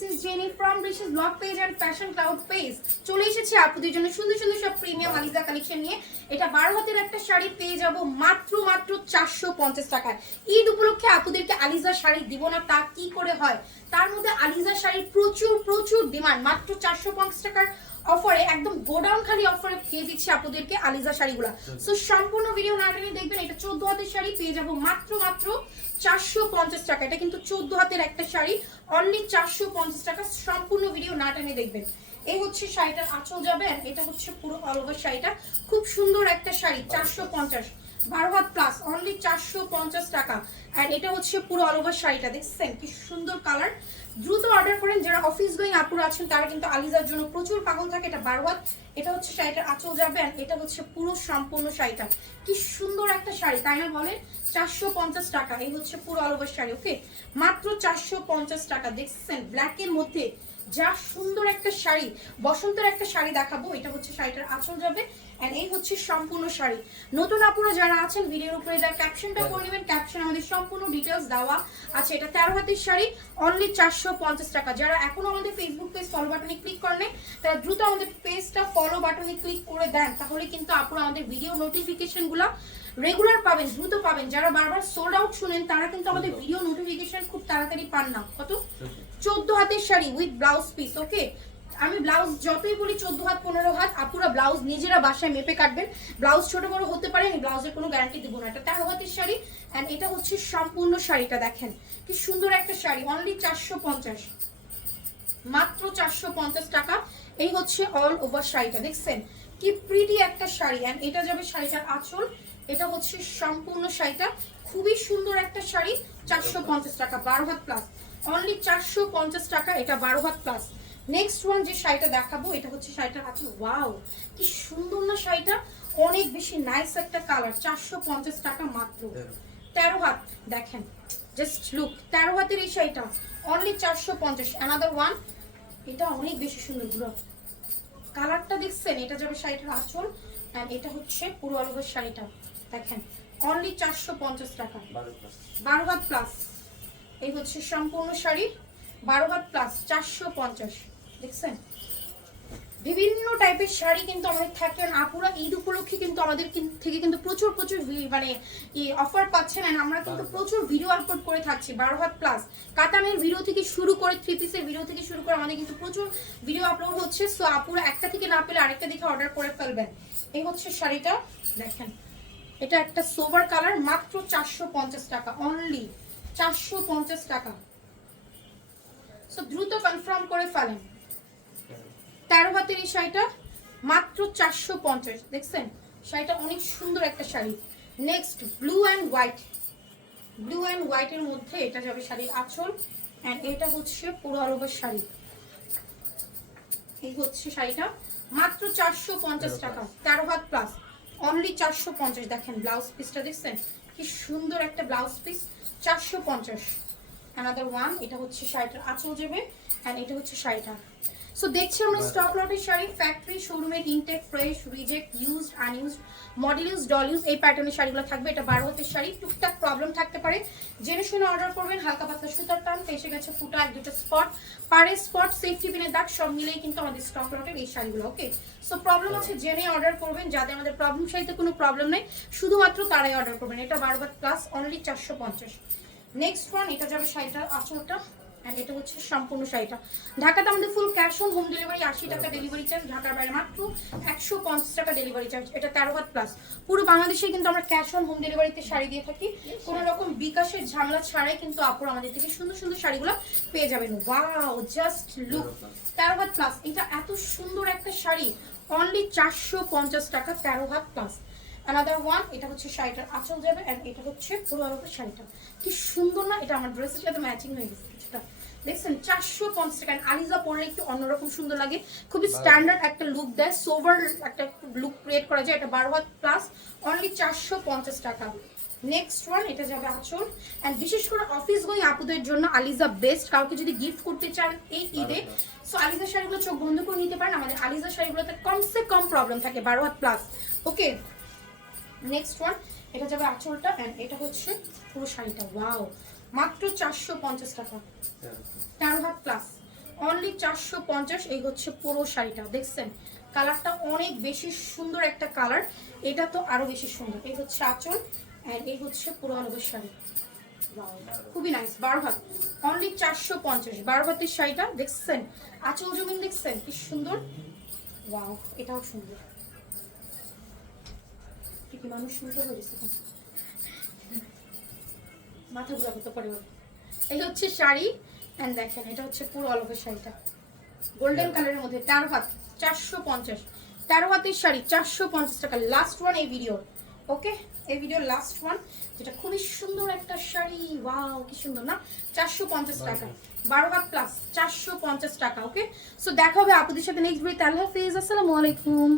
This is Jenny from Rishi's blog page and fashion cloud page. চলে এসেছি আপুদের জন্য সুন্দর সুন্দর সব প্রিমিয়াম আলিজা কালেকশন নিয়ে। এটা 12 হাতের একটা শাড়ি পেয়ে যাব মাত্র 450 টাকায়। ঈদ উপলক্ষে আপুদেরকে আলিজা শাড়ি দিব না তা কি করে হয়? তার মধ্যে আলিজা শাড়ির প্রচুর প্রচুর ডিমান্ড। মাত্র 450 টাকার অফারে, একদম গোডাউন খালি অফারে দিয়ে দিচ্ছি আপনাদেরকে আলিজা শাড়িগুলো। সো সম্পূর্ণ ভিডিও না টেনে দেখবেন। এটা 14 হাতের শাড়ি পেয়ে যাব মাত্র 450 টাকা। এটা কিন্তু 14 হাতের একটা শাড়ি, অনলি 450 টাকা। সম্পূর্ণ ভিডিও না টেনে দেখবেন। এই হচ্ছে শাড়িটার আঁচল যাবে, এটা হচ্ছে পুরো অল ওভার শাড়িটা। খুব সুন্দর একটা শাড়ি, 450, 12 হাত প্লাস, অনলি 450 টাকা। আর এটা হচ্ছে পুরো অল ওভার শাড়িটা, দেখছেন কি সুন্দর কালার। দ্রুত অর্ডার করেন। যারা অফিস গোয়িং আপুরা আছেন তারা কিন্তু আলিজার জন্য প্রচুর পাগল থাকে। এটা 12 হাত, এটা হচ্ছে শাড়িটার আঁচল যাবে, আর এটা হচ্ছে পুরো সম্পূর্ণ শাড়িটা। কি সুন্দর একটা শাড়ি, তাই না বলেন? 450 টাকা। এই হচ্ছে পুরো অল ওভার শাড়ি, ওকে, মাত্র 450 টাকা। দেখছেন ব্ল্যাকের মধ্যে যা সুন্দর একটা শাড়ি। বসন্তের একটা শাড়ি দেখাবো। এটা হচ্ছে শাড়িটার আঁচল যাবে, এন্ড এই হচ্ছে সম্পূর্ণ শাড়ি। নতুন আপুরা যারা আছেন ভিডিওর উপরে যা ক্যাপশনটা করে নেবেন, ক্যাপশন আমাদের সম্পূর্ণ ডিটেইলস দেওয়া আছে। এটা 13 হাতের শাড়ি, অনলি 450 টাকা। যারা এখনো আমাদের ফেসবুক পেজ ফলো বাটনে ক্লিক করেন তারা দ্রুত আমাদের পেজটা ফলো বাটনে ক্লিক করে দেন, তাহলে কিন্তু আপুরা আমাদের ভিডিও নোটিফিকেশনগুলো রেগুলার পাবেন, দ্রুত পাবেন। যারা বারবার সোল্ড আউট শুনেন তারা কিন্তু আমাদের ভিডিও নোটিফিকেশন খুব তাড়াতাড়ি পান না। কত? 14 হাতের শাড়ি উইথ ব্লাউজ পিস, ওকে। আমি ব্লাউজ যতই বলি 14 হাত 15 হাত, আপুরা ব্লাউজ নিজেরা বাসায় মেপে কাটবেন। ব্লাউজ ছোট বড় হতে পারে, আমি ব্লাউজের কোনো গ্যারান্টি দেবো না। এটা 13 হাতের শাড়ি, এন্ড এটা হচ্ছে সম্পূর্ণ শাড়িটা। দেখেন কি সুন্দর একটা শাড়ি, অনলি 450, মাত্র 450 টাকা। এই হচ্ছে অল ওভার শাড়িটা, দেখছেন কি প্রিটি একটা শাড়ি। এন্ড এটা যাবে শাড়িটার আঁচল, এটা হচ্ছে সম্পূর্ণ শাড়িটা। খুবই সুন্দর একটা শাড়ি, 450 টাকা, 12 হাত প্লাস, অনলি 450 টাকা। এটা 12 হাত প্লাস। নেক্সট ওয়ান যে শাড়িটা দেখাবো, এটা হচ্ছে শাড়িটার আঁচল। ওয়াও কি সুন্দর না শাড়িটা, অনেক বেশি নাইস একটা কালার। 450 টাকা মাত্র। 13 হাত, দেখেন জাস্ট লুক, 13 হাতের এই শাড়িটা অনলি 450। অ্যানাদার ওয়ান, এটা অনেক বেশি সুন্দর পুরো কালারটা, দেখছেন? এটা যাবে শাড়িটার আঁচল, এন্ড এটা হচ্ছে পুরো অল ওভার শাড়িটা। দেখেন অনলি 450 টাকা, 12 হাত প্লাস। এই হচ্ছে সম্পূর্ণ শাড়ি, 12 হাত প্লাস, 450। দেখছেন বিভিন্ন টাইপের শাড়ি কিন্তু আমাদের থাকে। আপুরা ঈদ উপলক্ষে কিন্তু আমাদের থেকে কিন্তু প্রচুর প্রচুর মানে অফার পাচ্ছেন, এন্ড আমরা কিন্তু প্রচুর ভিডিও আপলোড করে থাকছি। 12 হাত প্লাস কাতানের ভিডিও থেকে শুরু করে, 3 পিসের ভিডিও থেকে শুরু করে আমাদের কিন্তু প্রচুর ভিডিও আপলোড হচ্ছে। সো আপুরা একটা থেকে না পেলে আরেকটা দেখে অর্ডার করে ফেলবেন। এই হচ্ছে শাড়িটা, দেখেন এটা একটা সোভার কালার, মাত্র 450 টাকা, অনলি 450 টাকা। সো দ্রুত কনফার্ম করে ফেলেন। 13 হাতের এই শাড়িটা মাত্র 450। দেখছেন শাড়িটা অনেক সুন্দর একটা sari. Next blue and white, blue and হোয়াইটের মধ্যে এটা যাবে শাড়ির আঁচল, অ্যান্ড এটা হচ্ছে পুরো অল ওভার শাড়ি। এই হচ্ছে শাড়িটা, মাত্র 450 টাকা, 13 হাত প্লাস, অনলি 450। দেখেন ব্লাউজ পিসটা, দেখছেন কি সুন্দর একটা ব্লাউজ পিস, 450। অ্যানাদার ওয়ান, এটা হচ্ছে শাড়িটার আঁচল যাবে, অ্যান্ড এটা হচ্ছে শাড়িটা। সো দেখছি আমরা স্টক লটের শাড়ি, ফ্যাক্টরি শোরুমের intake, fresh, reject, used, unused, model use, doll use, এই প্যাটার্নের শাড়িগুলো থাকবে। এটা 12 হাতের শাড়ি, টুকটাক প্রবলেম থাকতে পারে, জেনে শুনে অর্ডার করবেন। হালকা পাতলা সুতার টান, এসে গেছে ফুটা, 1-2টা স্পট, পাড়ে স্পট, সেফটি পিনের দাগ, সব মিলেই কিন্তু আমাদের স্টক লটের এই শাড়িগুলো, ওকে। সো প্রবলেম আছে জেনে অর্ডার করবেন। যাদের আমাদের প্রবলেম শাড়িতে কোনো প্রবলেম নেই, শুধুমাত্র তারাই অর্ডার করবেন। এটা 12 had plus, only 450। Next one, এটা যাবে শাড়িটার আঁচলটা, এন্ড এটা হচ্ছে সম্পূর্ণ শাড়িটা। ঢাকাতে আমাদের full cash on home delivery, 80 টাকা ডেলিভারি চার্জ। ঢাকার বাইরে মাত্র 150 টাকা ডেলিভারি চার্জ। এটা 13 হাত প্লাস। পুরো বাংলাদেশে কিন্তু আমরা ক্যাশ অন হোম ডেলিভারিতে শাড়ি দিয়ে থাকি। কোনো রকম বিকাশের ঝামেলা ছাড়াই কিন্তু আপুর আমাদের থেকে সুন্দর সুন্দর শাড়িগুলো পেয়ে যাবেন। Wow just look, 13 had plus. এটা এত সুন্দর একটা শাড়ি, অনলি 450 টাকা, 13 হাত প্লাস। অ্যানাদার ওয়ান, এটা হচ্ছে শাড়িটার আঁচল যাবে, এন্ড এটা হচ্ছে পুরো শাড়িটা। কি সুন্দর না, এটা আমার ড্রেসের সাথে ম্যাচিং হয়ে গেছে কিছুটা। দেখছেন 450 টাকা। আলিজা পরলে একটু অন্যরকম সুন্দর লাগে, খুবই স্ট্যান্ডার্ড একটা লুক দেয়, সোভার একটা লুক ক্রিয়েট করা যায়। এটা 12 হাত প্লাস, অনলি 450 টাকা। নেক্সট ওয়ান, এটা যাবে আঁচল, এন্ড বিশেষ করে অফিস গোয়িং আপুদের জন্য আলিজা বেস্ট। কাউকে যদি গিফট করতে চান এই ঈদে, সো আলিজা শাড়িগুলো চোখ বন্ধ করে নিতে পারেন। আমাদের আলিজা শাড়িগুলোতে কমসে কম প্রবলেম থাকে, 12 had plus, okay. Next one, এটা যাবে আঁচলটা, এন্ড এটা হচ্ছে পুরো শাড়িটা। ওয়াও, মাত্র 450 টাকা, 13 হাত প্লাস, অনলি 450। এই হচ্ছে পুরো শাড়িটা, দেখছেন কালারটা অনেক বেশি সুন্দর একটা কালার, এটা তো আরো বেশি সুন্দর। এই হচ্ছে আঁচল এন্ড এই হচ্ছে পুরো আলোকের শাড়ি, খুবই নাইস। 12 হাত অনলি 450। 12 হাতের শাড়িটা দেখছেন, আঁচল জমিন দেখছেন কি সুন্দর, ওয়াও এটাও সুন্দর। কি মানুষ সুন্দর হয়েছে, মাথা ঘুরা করতে পারে। এই হচ্ছে শাড়ি এন্ড দেখেন এটা হচ্ছে পুরো আলোকের শাড়িটা গোল্ডেন কালারের মধ্যে। 13 হাত 450। 13 হাতের শাড়ি 450 টাকা। লাস্ট ওয়ান এই ভিডিও, ওকে এই ভিডিওর লাস্ট ওয়ান, যেটা খুবই সুন্দর একটা শাড়ি, ওয়াও কি সুন্দর না, 450 টাকা। 12 হাত প্লাস 450 টাকা। ওকে সো দেখা হবে আপুদের সাথে নেক্সট ভিডিওতে। আল্লাহ হাফেজ, আসসালামু আলাইকুম।